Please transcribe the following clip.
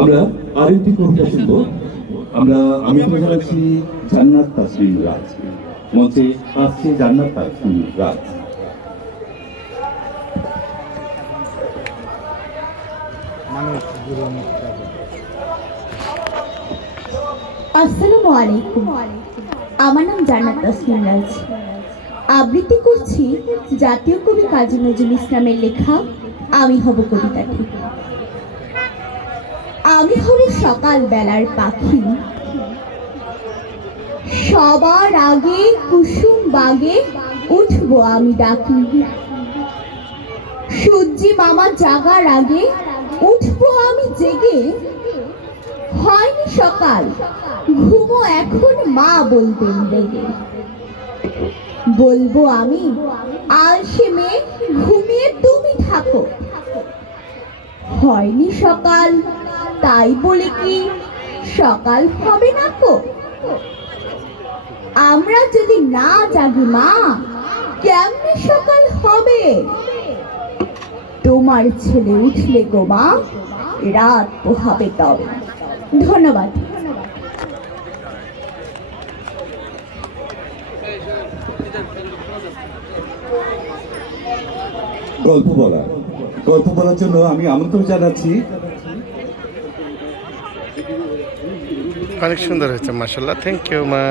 আমরা আরেকটি কবিতা শুনব। আমি জানাচ্ছি জান্নাত তাসলিম রাজ। মঞ্চে আসছে জান্নাত তাসলিম রাজ। আসসালামু আলাইকুম। আমার নাম জান্নাত তাসলিম রাজ। আবৃত্তি করছি জাতীয় কবি কাজী নজরুল ইসলামের লেখা আমি হব কবিতাটি। আমি হব সকাল বেলার পাখি, সবার আগে কুসুম বাগে উঠবো আমি ডাকি। সূর্যি মামা জাগার আগে উঠবো আমি জেগে। হয়নি সকাল, ঘুমো এখন মা বলবেন রেগে। বলবো আমি আলসে মেয়ে, ঘুমিয়ে তুমি থাকো। হয়নি সকাল, তাই বলে কি সকাল হবে না কো? আমরা যদি না জাগি মা, কেমনে সকাল হবে? তোমার ছেলে উঠলে গো মা, রাত পোহাবে তবে। ধন্যবাদ। গল্প বলার জন্য আমি আমন্ত্রণ জানাচ্ছি। অনেক সুন্দর হয়েছে, মাশাআল্লাহ, থ্যাংক ইউ মা।